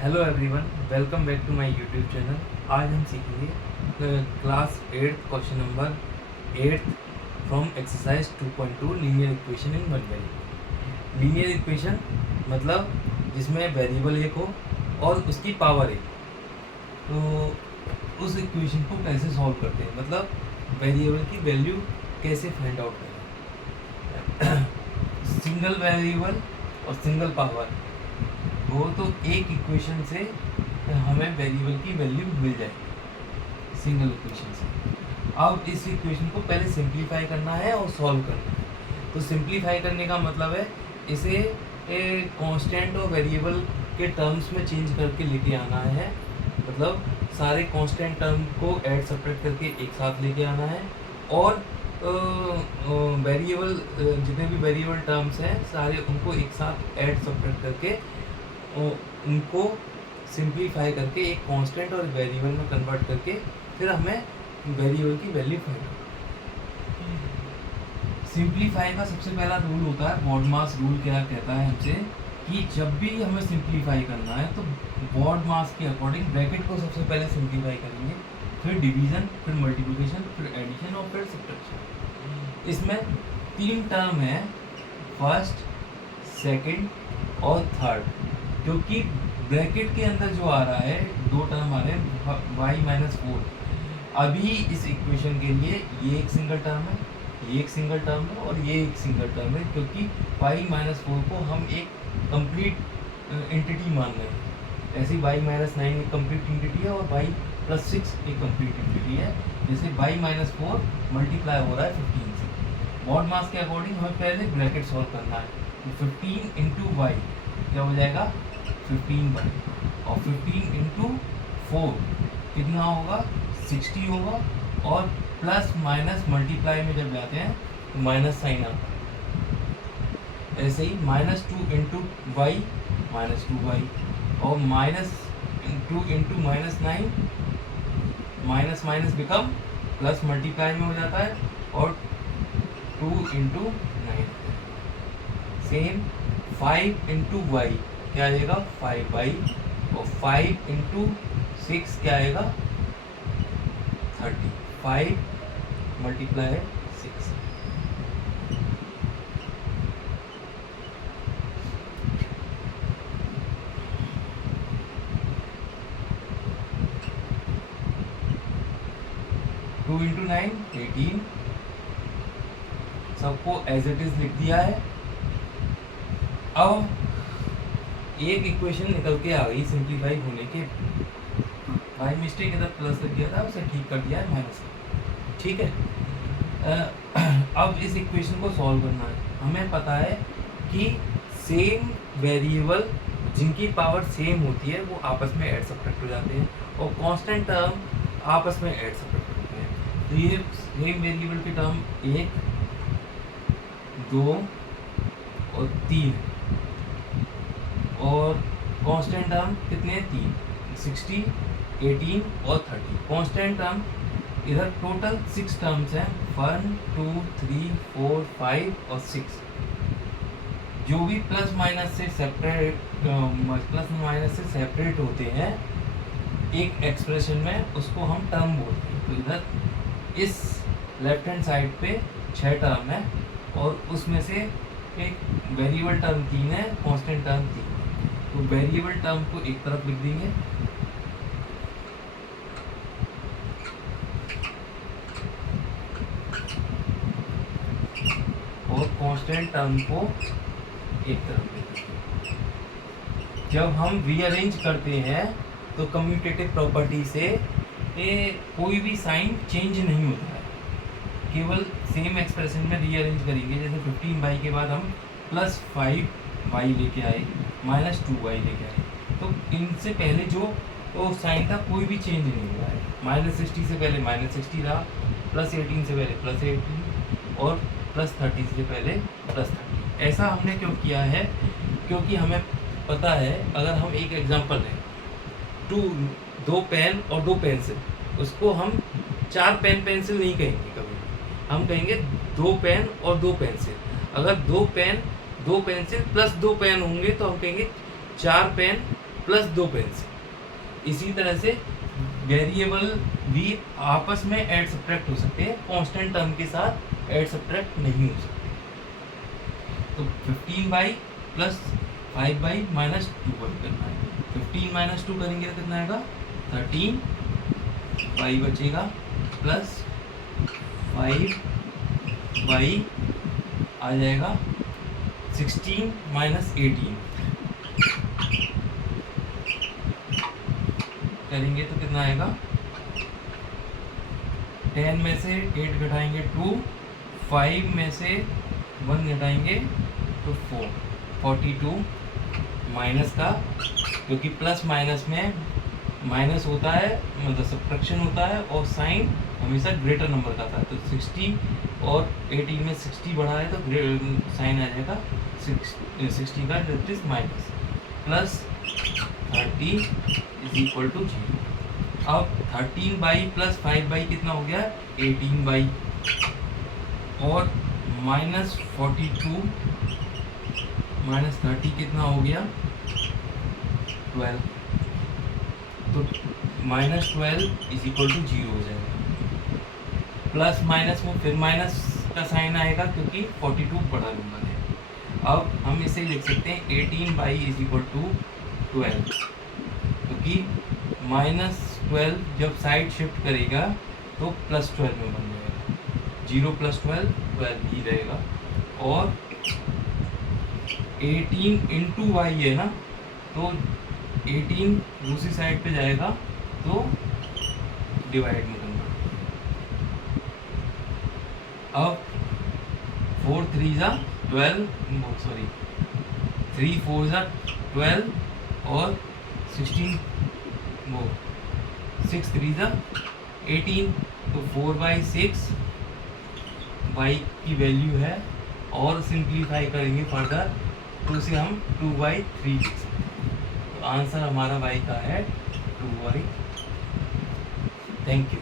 Hello everyone, welcome back to my YouTube channel. आज हम सीखेंगे class 8 question number 8 from exercise 2.2 linear equation in one variable. Linear equation मतलब जिसमें variable एक हो और उसकी पावर एक। तो उस इक्वेशन को कैसे सॉल्व करते हैं, मतलब वेरिएबल की वैल्यू कैसे फाइंड आउट करें। सिंगल वेरिएबल और सिंगल पावर वो तो एक इक्वेशन से हमें वेरिएबल की वैल्यू मिल जाएगी सिंगल इक्वेशन से। अब इस इक्वेशन को पहले सिंप्लीफाई करना है और सॉल्व करना है। तो सिंप्लीफाई करने का मतलब है इसे कांस्टेंट और वेरिएबल के टर्म्स में चेंज करके लेके आना है। मतलब सारे कांस्टेंट टर्म को ऐड सब्ट्रैक्ट करके एक साथ लेके आना है और वेरिएबल जितने भी वेरिएबल टर्म्स हैं सारे उनको एक साथ ऐड सब्ट्रैक्ट करके उनको सिंप्लीफाई करके एक कांस्टेंट और वेरिएबल में कन्वर्ट करके फिर हमें वेरिएबल की वैल्यू फाइंड। सिंप्लीफाई का सबसे पहला रूल होता है BODMAS रूल। क्या कहता है हमसे कि जब भी हमें सिंप्लीफाई करना है तो BODMAS के अकॉर्डिंग ब्रैकेट को सबसे पहले सिंप्लीफाई करेंगे, फिर डिवीजन, फिर मल्टीप्लिकेशन, फिर एडिशन और फिर सब्ट्रैक्शन। इसमें 3 टर्म है, फर्स्ट, सेकंड और थर्ड। क्योंकि ब्रैकेट के अंदर जो आ रहा है 2 टर्म आ रहे हैं y-4। अभी इस इक्वेशन के लिए ये एक सिंगल टर्म है, ये एक सिंगल टर्म है और ये एक सिंगल टर्म है, क्योंकि y-4 को हम एक कंप्लीट एंटिटी मान रहे हैं। ऐसे y-9 एक कंप्लीट एंटिटी है और y+6 एक कंप्लीट एंटिटी है। जैसे y-4 मल्टीप्लाई हो रहा है 15 से। BODMAS के अकॉर्डिंग हमें पहले ब्रैकेट सॉल्व करना है। तो 15 इंटू वाई क्या हो जाएगा 15y, और 15 इंटू 4 कितना होगा 60 होगा, और प्लस माइनस मल्टीप्लाई में जब जाते हैं तो माइनस साइन आता है। ऐसे ही -2 इंटू वाई -2y, और -2 into -9 minus minus become plus multiply में हो जाता है, और 2 इंटू 9। सेम 5 इंटू वाई क्या आएगा 5y, और 5 इंटू 6 क्या आएगा 30। 5 मल्टीप्लाई 6। Two into 9 18। सबको एज इट इज लिख दिया है। अब एक इक्वेशन निकल के आ गई सिंप्लीफाई होने के, बाई मिस्टेक इधर प्लस लग गया था, उसे ठीक कर दिया है माइनस। ठीक है। अब इस इक्वेशन को सॉल्व करना है। हमें पता है कि सेम वेरिएबल जिनकी पावर सेम होती है वो आपस में ऐड सब्ट्रैक्ट हो जाते हैं, और कांस्टेंट टर्म आपस में ऐड सब्ट्रैक्ट होते हैं। तो ये सेम वेरिएबल की टर्म 1, 2 और 3, और कांस्टेंट टर्म कितने हैं 3, 60, 18 और 30। कांस्टेंट टर्म इधर टोटल 6 टर्म्स हैं, 1 2 3 4 5 और 6। जो भी प्लस माइनस से सेपरेट होते हैं एक एक्सप्रेशन में, उसको हम टर्म बोलते हैं। तो इधर इस लेफ्ट हैंड साइड पे 6 टर्म है, और उसमें से एक वेरिएबल टर्म 3 है, कांस्टेंट टर्म 3। तो वेरिएबल टर्म को एक तरफ लिख देंगे, और कांस्टेंट टर्म को एक तरफ लिख देंगे। जब हम रीअरेंज करते हैं तो कम्यूटेटिव प्रॉपर्टी से कोई भी साइन चेंज नहीं होता है, केवल सेम एक्सप्रेशन में रीअरेंज करेंगे। जैसे 15y के बाद हम +5y लेके आए, -2y लेके आए, तो इनसे पहले जो साइन था कोई भी चेंज नहीं हुआ है। -60 से पहले -60 रहा, +18 से पहले +18, और +30 से पहले +30। ऐसा हमने क्यों किया है, क्योंकि हमें पता है अगर हम एक एग्जांपल लें, 2 पेन और 2 पेंसिल, उसको हम 4 पेन पेंसिल नहीं कहेंगे कभी, हम कहेंगे 2 पेन और 2 पेंसिल। अगर 2 पेन 2 पेंसिल प्लस 2 पेन होंगे तो हम कहेंगे 4 पेन प्लस 2 पेंसिल। इसी तरह से वेरिएबल भी आपस में ऐड सब्ट्रैक्ट हो सकते हैं, कांस्टेंट टर्म के साथ ऐड सब्ट्रैक्ट नहीं हो सकते। तो 15 प्लस 5 माइनस 2 करना है। 15 माइनस 2 करेंगे तो कितना आएगा 13, बचेगा प्लस 5 आ जाएगा 16 माइनस 18 करेंगे तो कितना आएगा 10 में से 8 घटाएंगे 2, 5 में से 1 घटाएंगे तो 4, 42 माइनस का, क्योंकि प्लस माइनस में माइनस होता है मतलब सब्ट्रैक्शन होता है और साइन हमेशा ग्रेटर नंबर का था, तो 60 और 18 में 60 बढ़ा है तो साइन आ जाएगा 60 का is minus plus 30 is equal to 0। अब 13 प्लस 5 कितना हो गया 18 और माइनस 42 माइनस 30 कितना हो गया 12, तो माइनस 12 इज इक्वल टू 0 हो जाएगा। प्लस माइनस में फिर माइनस का साइन आएगा क्योंकि 42 बड़ा नंबर है। अब हम इसे लिख सकते हैं 18 इज इक्वल टू 12, क्योंकि माइनस 12 जब साइड शिफ्ट करेगा तो प्लस 12 में बन जाएगा, 0 प्लस 12 12 ही रहेगा। और 18 इंटू वाई है ना, तो 18 दूसरी साइड पे जाएगा तो डिवाइड में करना। अब 4 3 जा 12, सॉरी 3 4 जा 12 और 16 वो 6 3 जा 18, तो 4/6 y की वैल्यू है। और सिंप्लीफाई करेंगे फर्दर तो उसे हम 2/3 लिख सकते हैं। तो आंसर हमारा y का है 2/3। Thank you.